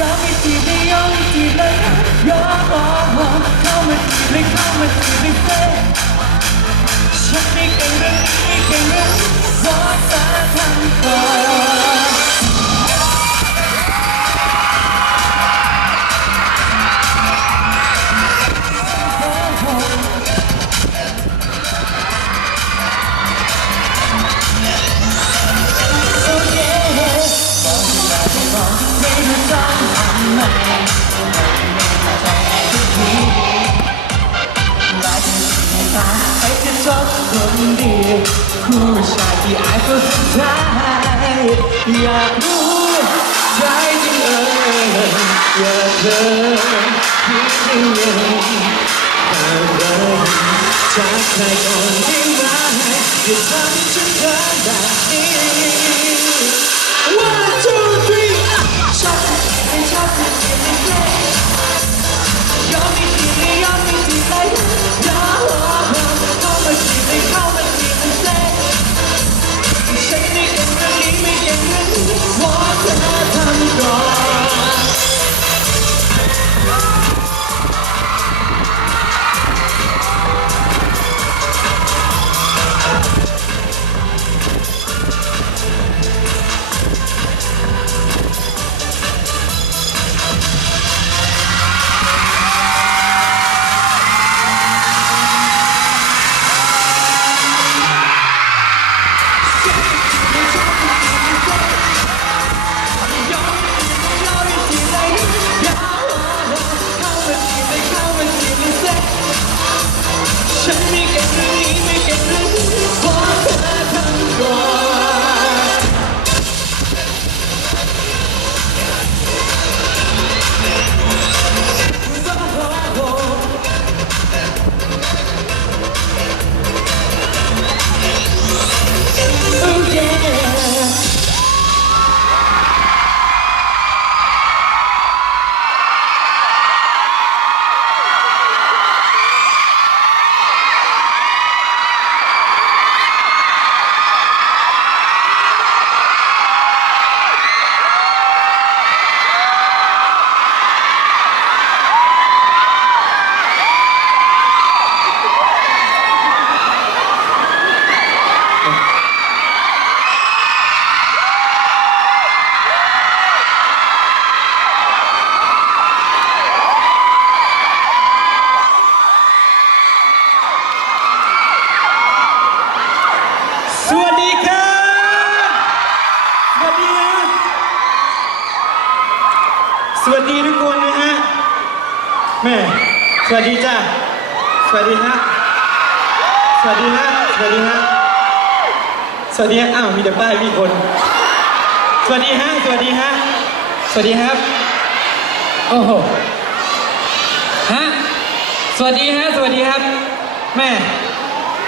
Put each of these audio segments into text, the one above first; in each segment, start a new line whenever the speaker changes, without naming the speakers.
ยอมไม่จีบไม่ยอมไม่จีบเลยนะยอมเข้ามาจีบเลยเข้ามาจีบเลยเซ่ฉันไม่เก่งเรื่องนี้ไม่เก่งเรื่องขอสาทำก่อน ผู้ชายที่อายคนสุดท้ายอยากรู้ใจจริงเอ่ยอยากเธอคิดยังไงอะไรจากใครก่อนที่ร้ายจะทำฉันเธอแบบนี้ แม่สวัสดีจ้าสวัสดีฮะสวัสดีฮะสวัสดีฮะสวัสดีฮะอ้าวมีแต่ป้ายมีคน สวัสดีฮะสวัสดีฮะสวัสดีครับโอ้โหฮะสวัสดีฮะสวัสดีครับ แม่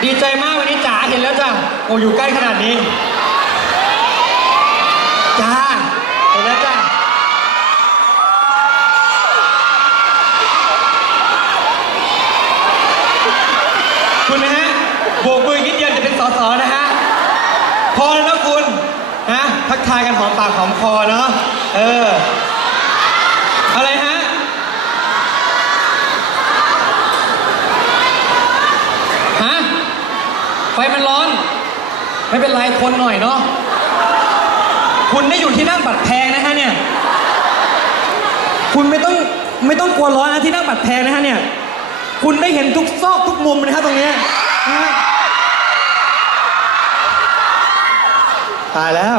ดีใจมากวันนี้จ๋าเห็นแล้วจ้ะโอ้อยู่ใกล้ขนาดนี้จ้าเห็นแล้วจ้ะคุณนะฮะโบกมือนิดเดียวจะเป็นสสนะฮะ พอแล้วนะคุณนะทักทายกันหอมปากหอมคอเนาะเออ อะไรฮะฮะไฟมันร้อน ไม่เป็นไรทนหน่อยเนาะคุณได้อยู่ที่นั่งบัตรแพงนะฮะเนี่ย คุณไม่ต้องไม่ต้องกลัวร้อนนะที่นั่งบัตรแพงนะฮะเนี่ย คุณได้เห็นทุกซอกทุกมุมนะฮะตรงเนี้ยนะฮะ ตายแล้ว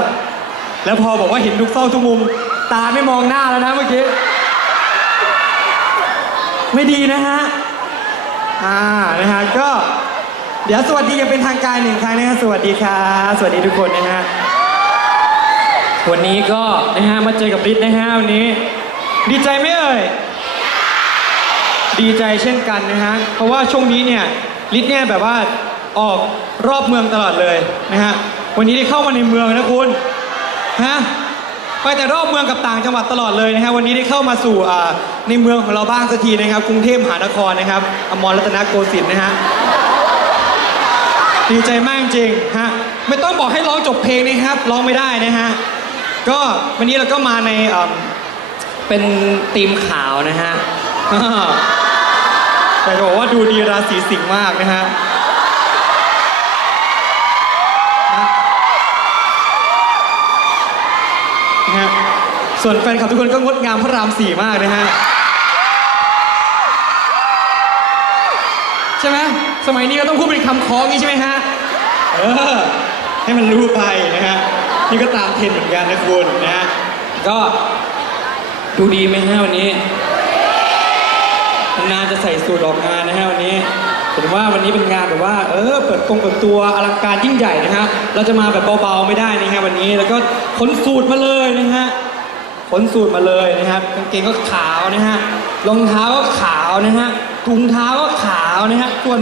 แล้วพอบอกว่าเห็นทุกซอกทุกมุม ตาไม่มองหน้าแล้วนะเมื่อกี้ ไม่ดีนะฮะ อ่า นะฮะ ก็ เดี๋ยวสวัสดียังเป็นทางการหนึ่งครั้งนะฮะ สวัสดีครับสวัสดีทุกคนนะฮะ วันนี้ก็นะฮะ มาเจอกับฤทธิ์นะฮะวันนี้ ดีใจไหมเอ่ย ดีใจเช่นกันนะฮะ เพราะว่าช่วงนี้เนี่ยฤทธิ์เนี่ยแบบว่าออกรอบเมืองตลอดเลยนะฮะ วันนี้ได้เข้ามาในเมืองนะคุณฮะไปแต่รอบเมืองกับต่างจังหวัดตลอดเลยนะฮะวันนี้ได้เข้ามาสู่อ่าในเมืองของเราบ้างสักทีนะครับ กรุงเทพมหานครนะครับอมรรัตนโกสินทร์นะฮะดีใจมากจริงฮะไม่ต้องบอกให้ร้องจบเพลงนะครับร้องไม่ได้นะฮะก็วันนี้เราก็มาในอ่า
เป็นธีมขาวนะฮะ
แต่จะบอกว่าดูดีราศีสิงห์มากนะฮะนะฮะ ส่วนแฟนคลับทุกคนก็งดงามพระรามสี่มากนะฮะ ใช่ไหมสมัยนี้ก็ต้องพูดเป็นคำคล้องนี้ใช่ไหมฮะ เออ ให้มันรู้ไปนะฮะ นี่ก็ตามเทรนเหมือนกันนะคุณนะฮะ
ก็ดูดีไหมฮะวันนี้นานจะใส่สูทออกงานนะฮะวันนี้ผมว่าวันนี้เป็นงานแบบว่า เออ เปิดตรงเปิดตัวอลังการยิ่งใหญ่นะฮะ เราจะมาแบบเบาๆไม่ได้นะฮะวันนี้ แล้วก็ขนสูตรมาเลยนะฮะ ขนสูตรมาเลยนะครับกางเกงก็ขาวนะฮะรองเท้าก็ขาวนะฮะถุงเท้าก็ขาวนะฮะส่วน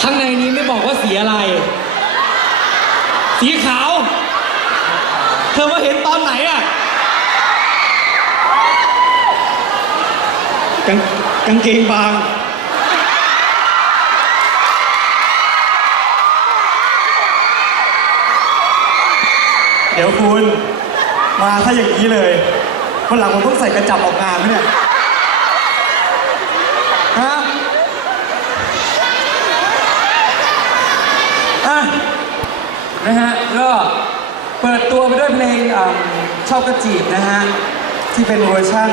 ข้างในนี้ไม่บอกว่าสีอะไร สีขาว เธอมาเห็นตอนไหนอะ
กางกางเกงบาง เดี๋ยว คุณ มาถ้าอย่างนี้เลยวันหลังผมต้องใส่กระจับออกงานไหมเนี่ย ฮะ
อะนะฮะ ก็เปิดตัวไปด้วยเพลงอ่ำชอบกระจีบนะฮะ
ที่เป็นเวอร์ชั่น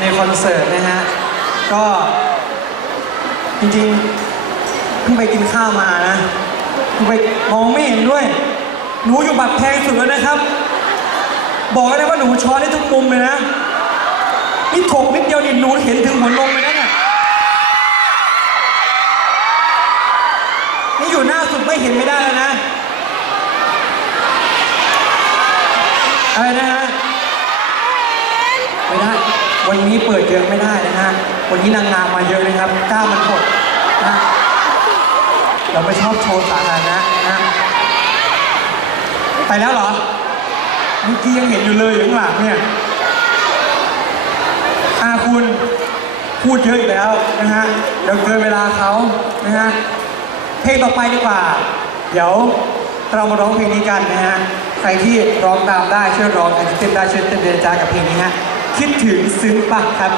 ในคอนเสิร์ตนะฮะ ก็จริงๆเพิ่งไปกินข้าวมานะเพิ่งไปมองไม่เห็นด้วย หนูอยู่บัตรแพงสุดแล้วนะครับ บอกเลยว่าหนูช้อนได้ทุกมุมเลยนะนี่ถกนิดเดียวนี่หนูเห็นถึงหัวนมเลยนะเนี่ยนี่อยู่หน้าสุดไม่เห็นไม่ได้แล้วนะอะไรนะฮะไม่ได้ วันนี้เปิดเยอะไม่ได้นะฮะ วันนี้นางงามมาเยอะนะครับกล้ามันหดนะเราไม่ชอบโชว์สาธารณะนะ ไปแล้วเหรอ เมื่อกี้ยังเห็นอยู่เลยอยู่ข้างหลังเนี่ยอาคุณพูดเยอะอีกแล้วนะฮะ เดี๋ยวเกินเวลาเขานะฮะ เพลงต่อไปดีกว่า เดี๋ยวเรามาร้องเพลงนี้กันนะฮะ ใครที่ร้องตามได้ช่วยร้องใครที่เต้นได้ช่วยเต้นเดนจากับเพลงนี้ฮะ คิดถึงซึ้งปะครับ